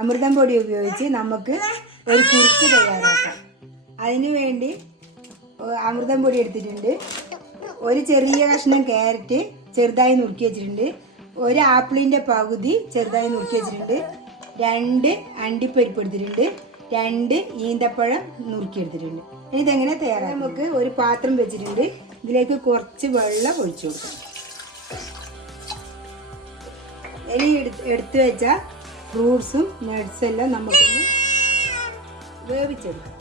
അമൃതം പൊടി ഉപയോഗിച്ച് നമുക്ക് ഒരു കുറുക്ക് തയ്യാറാക്കാം. അതിന് വേണ്ടി അമൃതം പൊടി എടുത്തിട്ടുണ്ട്. ഒരു ചെറിയ കഷ്ണം ക്യാരറ്റ് ചെറുതായി നുറുക്കി വെച്ചിട്ടുണ്ട്. ഒരു ആപ്പിളിൻ്റെ പകുതി ചെറുതായി നുറുക്കി വെച്ചിട്ടുണ്ട്. 2 അണ്ടിപ്പരിപ്പ് എടുത്തിട്ടുണ്ട്. 2 ഈന്തപ്പഴം നുറുക്കി എടുത്തിട്ടുണ്ട്. ഇതെങ്ങനെ തയ്യാറാക്കാം? നമുക്ക് ഒരു പാത്രം വെച്ചിട്ടുണ്ട്. ഇതിലേക്ക് കുറച്ച് വെള്ളം ഒഴിച്ചു കൊടുക്കാം. ഇനി എടുത്തു വെച്ച ഫ്രൂട്ട്സും നട്ട്സും എല്ലാം നമുക്കൊന്ന് വേവിച്ചെടുക്കാം.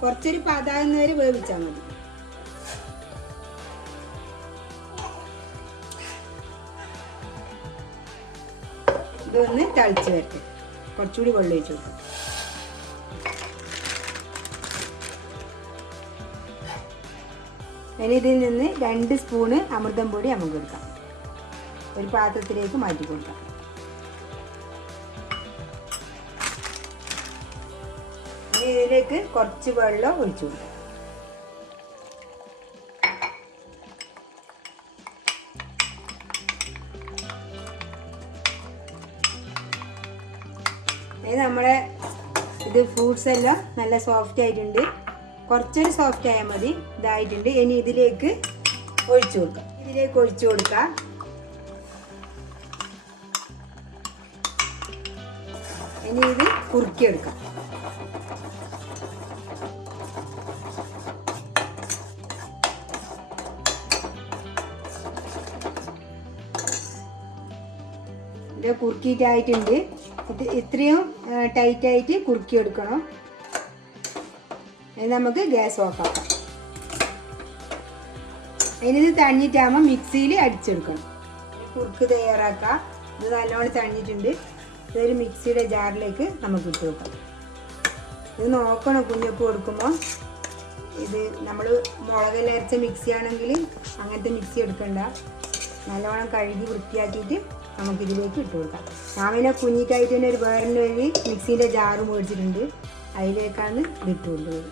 കുറച്ചൊരു പതാകുന്ന വരെ വേവിച്ചാൽ മതി. ഇതൊന്ന് തളിച്ച് വരട്ടെ. കുറച്ചുകൂടി വെള്ളം ഒഴിച്ചു കൊടുക്കാം. ഇനി ഇതിൽ നിന്ന് 2 സ്പൂണ് അമൃതം പൊടി നമുക്ക് എടുക്കാം. ഒരു പാത്രത്തിലേക്ക് മാറ്റി കൊടുക്കാം. ഇതിലേക്ക് കുറച്ച് വെള്ളം ഒഴിച്ചു കൊടുക്കാം. നമ്മളെ ഇത് ഫ്രൂട്ട്സ് എല്ലാം നല്ല സോഫ്റ്റ് ആയിട്ടുണ്ട്. കുറച്ചൊരു സോഫ്റ്റ് ആയാൽ മതി. ഇതായിട്ടുണ്ട്. ഇനി ഇതിലേക്ക് ഒഴിച്ചു കൊടുക്കാം. ഇതിലേക്ക് ഒഴിച്ചു കൊടുക്കാം. ഇനി ഇത് കുറുക്കിയെടുക്കാം. ഇത് കുറുക്കിയിട്ടായിട്ടുണ്ട്. ഇത്രയും ടൈറ്റായിട്ട് കുറുക്കിയെടുക്കണം. ഇനി നമുക്ക് ഗ്യാസ് ഓഫ് ആക്കാം. ഇനി ഇത് തണിഞ്ഞിട്ടാകുമ്പോൾ മിക്സിയിൽ അടിച്ചെടുക്കണം. കുറുക്ക് തയ്യാറാക്കാം. ഇത് നല്ലോണം തണിഞ്ഞിട്ടുണ്ട്. ഇതൊരു മിക്സിയുടെ ജാറിലേക്ക് നമുക്ക് ഇട്ട് വെക്കാം. ഇത് നോക്കണം കുഞ്ഞൊക്കെ കൊടുക്കുമ്പോൾ. ഇത് നമ്മൾ മുളകെല്ലാം അരച്ച മിക്സി ആണെങ്കിൽ അങ്ങനത്തെ മിക്സി എടുക്കണ്ട. നല്ലോണം കഴുകി വൃത്തിയാക്കിയിട്ട് നമുക്കിതിലേക്ക് ഇട്ട് കൊടുക്കാം. ഞാൻ പിന്നെ കുഞ്ഞിക്കായിട്ട് തന്നെ ഒരു വേറെ മിക്സീൻ്റെ ജാറ് മേടിച്ചിട്ടുണ്ട്. അതിലേക്കാണ് ഇതിട്ട് കൊണ്ടുപോകുന്നത്.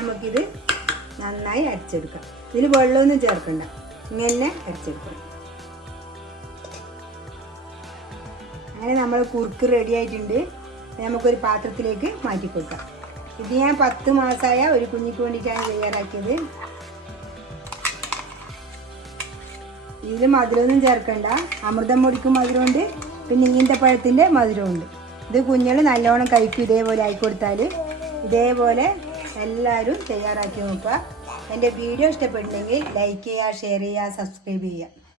നമുക്കിത് നന്നായി അരച്ചെടുക്കാം. ഇതിൽ വെള്ളമൊന്നും ചേർക്കണ്ട. ഇങ്ങനെ അരച്ചെടുക്കണം. അങ്ങനെ നമ്മൾ കുറുക്ക് റെഡി ആയിട്ടുണ്ട്. നമുക്കൊരു പാത്രത്തിലേക്ക് മാറ്റി കൊടുക്കാം. ഇത് ഞാൻ 10 മാസമായ ഒരു കുഞ്ഞിക്ക് വേണ്ടിയിട്ടാണ് തയ്യാറാക്കിയത്. ഇതിൽ മധുരമൊന്നും ചേർക്കണ്ട. അമൃതം പൊടിക്കും മധുരമുണ്ട്, പിന്നെ ഈന്തപ്പഴത്തിൻ്റെ മധുരമുണ്ട്. ഇത് കുഞ്ഞുങ്ങൾ നല്ലോണം കഴിക്കും. ഇതേപോലെ ആയിക്കൊടുത്താൽ ഇതേപോലെ എല്ലാവരും തയ്യാറാക്കി നോക്കുക. എൻ്റെ വീഡിയോ ഇഷ്ടപ്പെട്ടിട്ടുണ്ടെങ്കിൽ ലൈക്ക് ചെയ്യുക, ഷെയർ ചെയ്യുക, സബ്സ്ക്രൈബ് ചെയ്യുക.